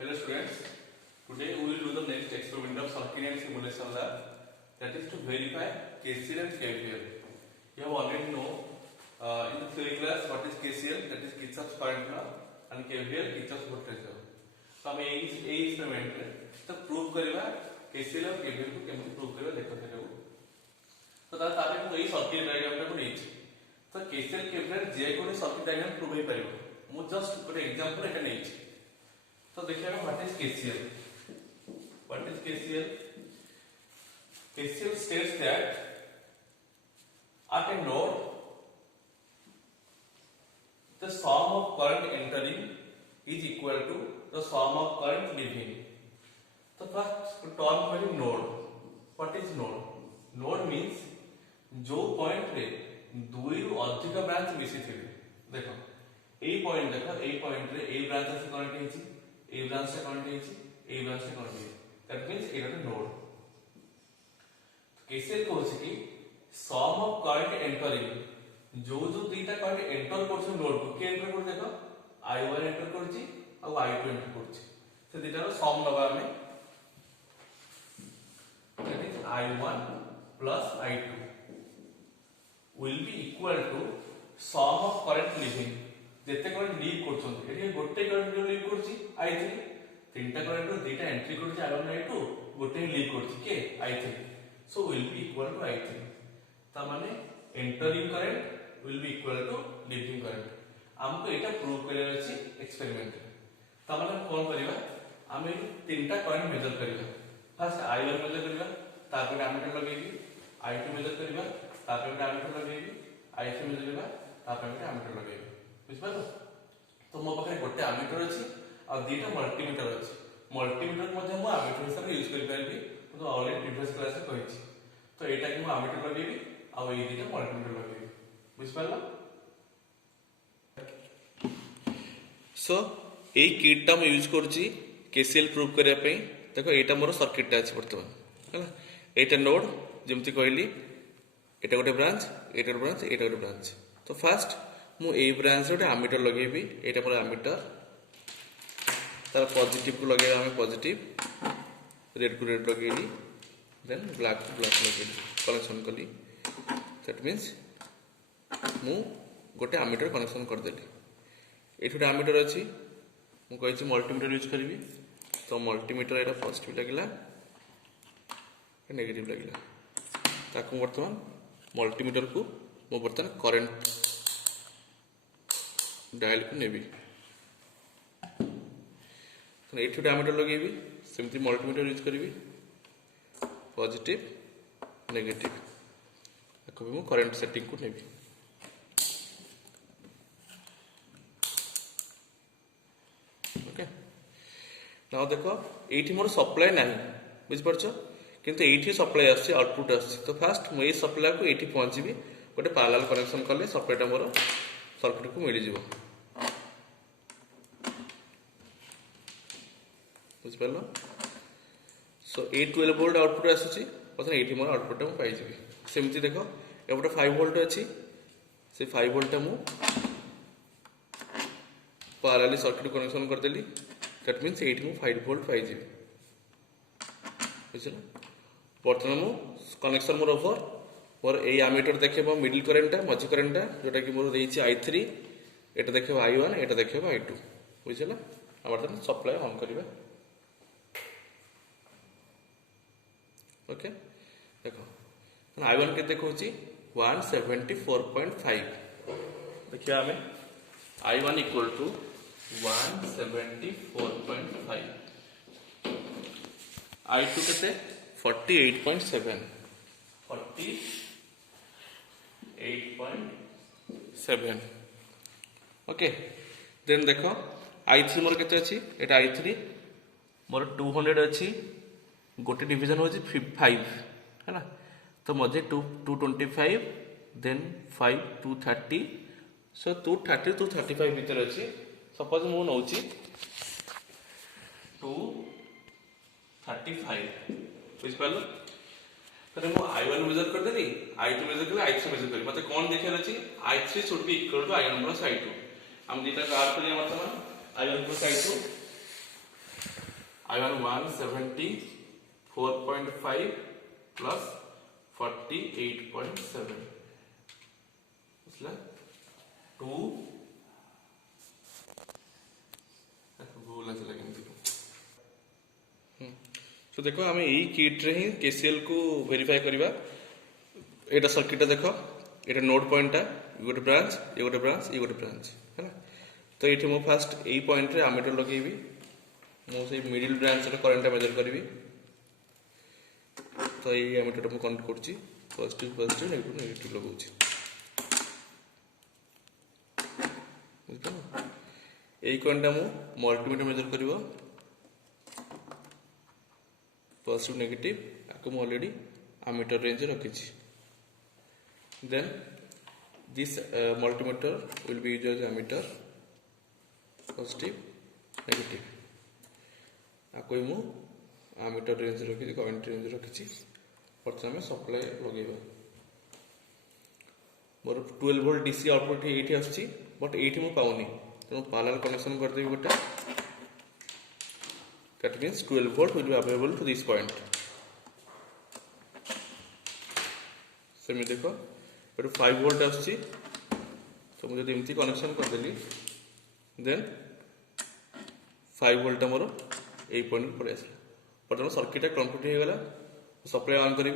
Hello students, today we will do the next experiment of circuit and simulation lab, that is to verify KCL and KVL. You have already know in the theory class what is KCL, that is Kirchhoff's current law, and KVL Kirchhoff's voltage law. So हम ए experiment में तो prove करेगा KCL और KVL को केमती prove करेगा देखो सेटा को. तो तारे को ए सर्किट डायग्राम टा को नेछि. तो KCL KVL जे को सर्किट डायग्राम prove हे परिबो. मु जस्ट गोटे एग्जांपल एटा नेछि. तो देखिए what is KCL? What is KCL? KCL states that at a node the sum of current entering is equal to the sum of current leaving. तो first term है node. What is node? Node means जो point रे दुई रु अधिक branch मिसी थिबे. देखो ए पॉइंट देखो ए पॉइंट रे ए ब्रांच से कनेक्ट हेछि, ए ब्रांच से कनेक्ट हेछि, ए ब्रांच से कनेक्ट हेछि. That means it is a node. KCL को होछि कि सम ऑफ करंट एंटरिंग जो जो दीटा करंट एंटर करछ नोड को के एंटर कर देखो i1 एंटर करछि और i2 एंटर करछि. से दीटा रो सम लगा हमें, that is i1 plus i2 will be equal to sum of current leaving. जेते करंट लीव करछन एठी गोटे करंट जो लीव करछि i3, तीनटा करंट रो दीटा एंट्री करछि i1 i2, गोटे लीव करछि के i3. So will be equal to i3. ता माने entering current will be equal to leaving current. हमको एटा प्रूव करले अछि एक्सपेरिमेंट. ता माने कोन करिवा आमे तीनटा करंट मेजर करिवा. फर्स्ट i1 मेजर करिवा, तापर एमीटर लगेबी, i2 मेजर करिवा, तापर एमीटर लगेबी, i3 मेजर करिवा, तापर एमीटर लगेबी. बुझिपालो? तो मो पाखे गोटे एमीटर अछि और दीटा मल्टीमीटर अछि. मल्टीमीटर मध्ये मो एमीटर हिसाब यूज करि परबी. तो ऑलरेडी प्रीवियस क्लास में कहिछि. तो एटा कि मो एमीटर लगेबी और ए दीटा मल्टीमीटर लगेबी. बुझिपालो? सो ए किट हम यूज करछि केसीएल प्रूव करिया पे. देखो एटा मोर सर्किट अछि वर्तमान हैला. एटा नोड जेमति कहली, एटा गोटे ब्रांच, एटा ब्रांच, एटा गोटे ब्रांच. तो फर्स्ट मु ए ब्रांच रे एमीटर लगेबी. एटा पर एमीटर तार पॉजिटिव को लगेबा, हमें पॉजिटिव, रेड को रेड लगेली, देन ब्लैक को ब्लैक लगेली, कनेक्शन कली. दैट मींस मु गोटे एमीटर कनेक्शन कर देली. एठुडे एमीटर अछि, मु कहिछि मल्टीमीटर यूज करबी. तो मल्टीमीटर एटा पॉजिटिव लागिला, नेगेटिव लागिला. ताकू वर्तमान मल्टीमीटर को मु वर्तमान करंट डायल को नेबी. तो एठुडे एमीटर लगेबी, सेमती मल्टीमीटर यूज करबी, पॉजिटिव नेगेटिव. ताकू मु करंट सेटिंग को नेबी. ओके. नाउ देखो एठी मोर सप्लाई नाही, बुझ परछो, किंतु एठी सप्लाई आछि, आउटपुट आछि. तो फर्स्ट मु ए सप्लाई को एठी पहुंचीबी, गोटे पैरेलल कनेक्शन करले सप्लाईटा मोर सर्किट को मिली जीवो. बुझ परलो? सो ए 12 वोल्ट आउटपुट आछि, पछन एठी मोर आउटपुट हम पाई जीबी. सेमति देखो एबोटा 5 वोल्ट अछि, से 5 वोल्ट मु पैरेलल सर्किट कनेक्शन कर देली. दैट मींस एठी मु 5 वोल्ट पाई जीबी. बुझलो? वर्तमान मु कनेक्शन मोर ओवर मोर ए एमीटर देखिबो मिडिल करंट मझी करंट जोटा कि मोर देछि i3, एटा देखिबो i1, एटा देखिबो i2. बुझलो? अब वर्तमान सप्लाई ऑन करिबा. ओके. देखो i1 के देखौछि 174.5. देखियो हमें i1 इक्वल टू 174.5, i2 केते 48.7, 48.7. ओके. देन देखो i3 मोर केते अछि, एटा i3 मोर 200 अछि, गोटे डिवीजन होछि 5 हैला. तो मजे 225, देन 5 230. सो 230 टू 35 भीतर अछि. सपोज मु नौछि 235. बुझ पालो? तो मु i1 मेजर कर देली, i2 मेजर करले, i3 मेजर करली. मते कोन देखेर अछि i3 should be equal to i1 plus i2. हम दीटा कार करिया वर्तमान i1 plus i2. I1 174.5 plus 48.7 इसला 2 भूल आसला केमती तो देखो आम यही किट रे ही केसीएल को वेरीफाई करवा एटा सर्किट देख एटा नोड पॉइंटा ये गोटे ब्रांच ये गोटे ब्रांच ये गोटे ब्रांच है ना। तो ये मु फास्ट यही पॉइंट रे आमीटर लगेबी मुझे मिडिल ब्रांच करंट मेजर करी। तो ये आमीटर मु कनेक्ट करछि पॉजिटिव पॉजिटिव नेगेटिव नेगेटिव लगाउछि बुझलो। यही करंटा मु मल्टीमीटर मेजर करिवो पॉजिटिव नेगेटिव आपको मु ऑलरेडी आमीटर रेंज रखी। Then this multimeter will be used as ammeter positive negative आपको मु आमीटर रेंज रखी करंट रेंज रखी। प्रथम सप्लाई लगेगा मोर 12 वोल्ट डीसी आउटपुट ये आसछि बट ये मु पाउनी तेणु पैरेलल कनेक्शन कर देबी गोटे that means 12 volt will be available to this point। Semi देखो ये 5 वोल्ट आसछि तो मुझे एमती कनेक्शन कर देली देन 5 वोल्ट मोर ए पॉइंट पड़े आसला। बर्तमान सर्किट कंप्लीट हो गला सप्लाई ऑन करी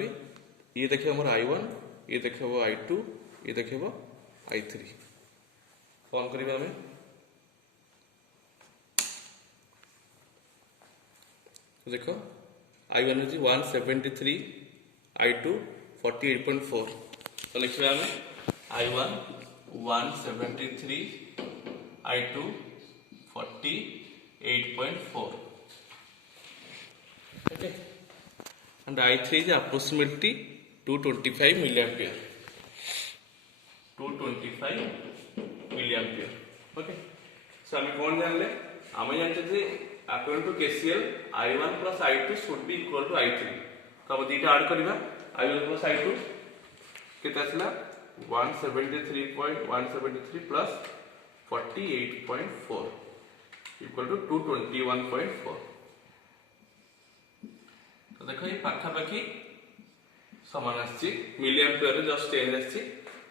ये देखिए मोर I1 ये देखिए I2 ये देखिए I3 ऑन करिबा हमें तो देखो I1 होची 173 I2 48.4 तो लिखबा हमें I1 173 I2 48.4 okay and I3 is approximately 225 milliampere 225 milliampere okay। so हमें कौन जानले हमें जानते थे according to KCL I1 plus I2 should be equal to I3 तो हम दीटा ऐड करबा I1 plus I2 केते आसला 173 plus 48.4 equal to 221.4 तो देखो ये पाखापाखी समान आछि मिली एम्पियर रे जस्ट चेंज आछि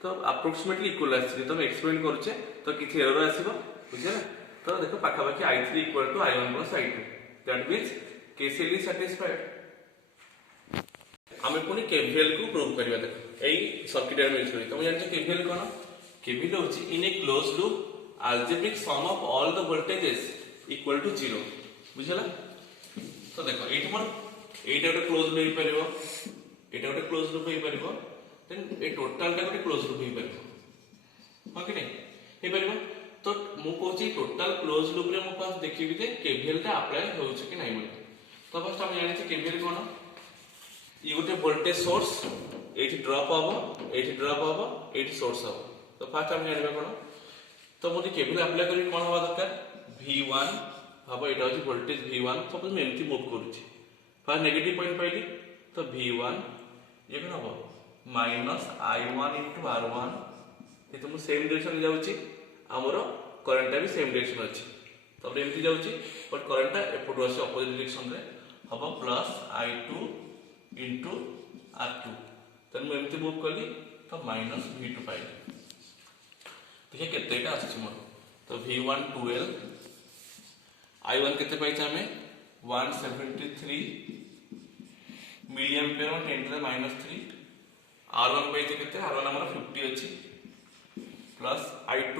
तो अप्रोक्सीमेटली इक्वल आछि तो हम एक्सपेरिमेंट करछे तो किछि एरर आसीबो बुझिया ना। तो देखो पाखापाखी I3 equal to I1 plus I2 that means KCL is satisfied। हमें पुनी KVL को प्रूव करबा देखो एई सर्किट रे यूज करी तुम जानछ KVL कोन KVL होछि in a close loop algebraic sum of all the voltages equal to 0 बुझला। तो देखो एठी मोर एटा गोटे क्लोज लूप हेई परिबो एटा गोटे क्लोज लूप हेई परिबो देन ए टोटल टा गोटे क्लोज लूप हेई परिबो हां कि नहीं हेई परिबो। तो मु कहूची टोटल क्लोज लूप रे मो पास देखिबी जे KVL टा अप्लाई होउछ कि नहीं बोली। तो फर्स्ट हम जानि छी KVL कोन ये गोटे वोल्टेज सोर्स एठी ड्रॉप हबो एठी ड्रॉप हबो एठी सोर्स हबो। तो फर्स्ट हम जानिबा कोन तो मोदी KVL अप्लाई करी कोन हवा दरकार V1 हबो एटा होची वोल्टेज V1 सपोज मैं एमती मूव करूची फर्स्ट नेगेटिव पॉइंट पाइली तो V1 ये कोन हबो -I1 * R1 ये तो मु सेम डायरेक्शन जाउची हमरो करंट भी सेम डायरेक्शन अछि तो एमती जाउची बट करंट एपटो अछि अपोजिट डायरेक्शन रे हबो +I2 * R2 तन मैं एमती मूव करली तो -V2 पाइली देखिए केतेटा आछि मोर तो V1 12 I1 केते पाइछा हमें 173 मिली एम्पियर और 10 to the -3 R1 पाइछे केते R1 हमर 50 अछि plus I2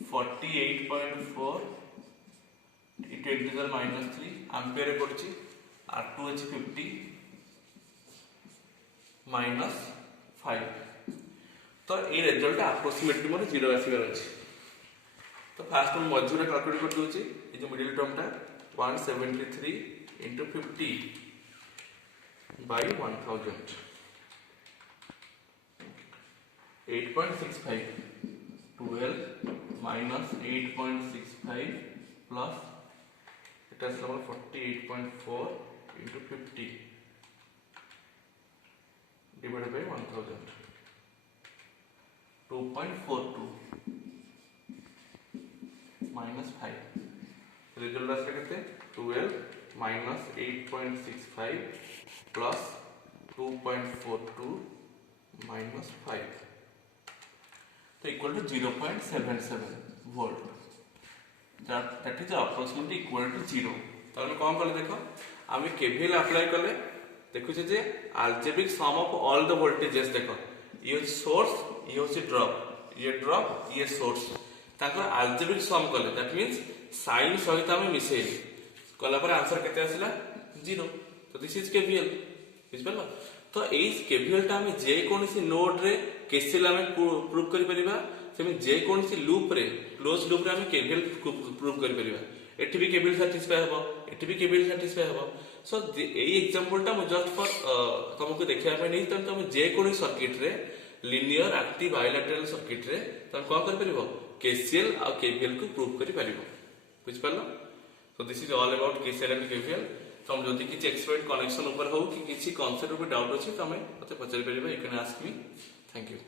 48.4 10 to the -3 ampere पड़छि R2 अछि 50 -5 तो ये रिजल्ट अप्रोक्सीमेटली मोर 0 आसीबार अछि। तो फास्ट हम मजूरा कैलकुलेट कर दोछि ये जो मिडिल टर्म टा 173 * 50 by 1000 8.65 12 -8.65 plus it has 48.4 * 50 divided by 1000 2.42 -5 result आसे केते 12 minus 8.65 plus 2.42 minus 5 तो equal to 0.77 volt. That is approximately equal to 0. तो हम कौन कले देखो आम KVL अप्लाई कले देखु जे algebraic sum of all the voltages देखो ये सोर्स ये होची ड्रॉप ये सोर्स ताकर algebraic sum कले that means साइन सहित आम मिसेइली कला पर आंसर केते आसिला 0. तो दिस इज KVL बुझ परलो. तो एई KVL टा हम जे कोनसी नोड रे केसीएल हम प्रूव करि परिबा सेमे जे कोनसी लूप रे क्लोज लूप रे हम KVL प्रूव करि परिबा. एठी भी KVL सैटिस्फाई हबो एठी भी KVL सैटिस्फाई हबो. सो एई एग्जांपल टा म जस्ट फॉर तुमको देखिया पे नहीं तुम जे कोनसी सर्किट रे लिनियर एक्टिव बायलैटरल सर्किट रे तुम कोन करि परिबो KCL आ KVL को प्रूव करि परिबो. बुझ परलो. So this is all about KCL and KVL. तुम जदि किछि एक्सपेरिमेंट कनेक्शन ऊपर हो कि किछि कांसेप्ट ऊपर डाउट अछि तमे मते पचरि परिबा. You can ask me. Thank you.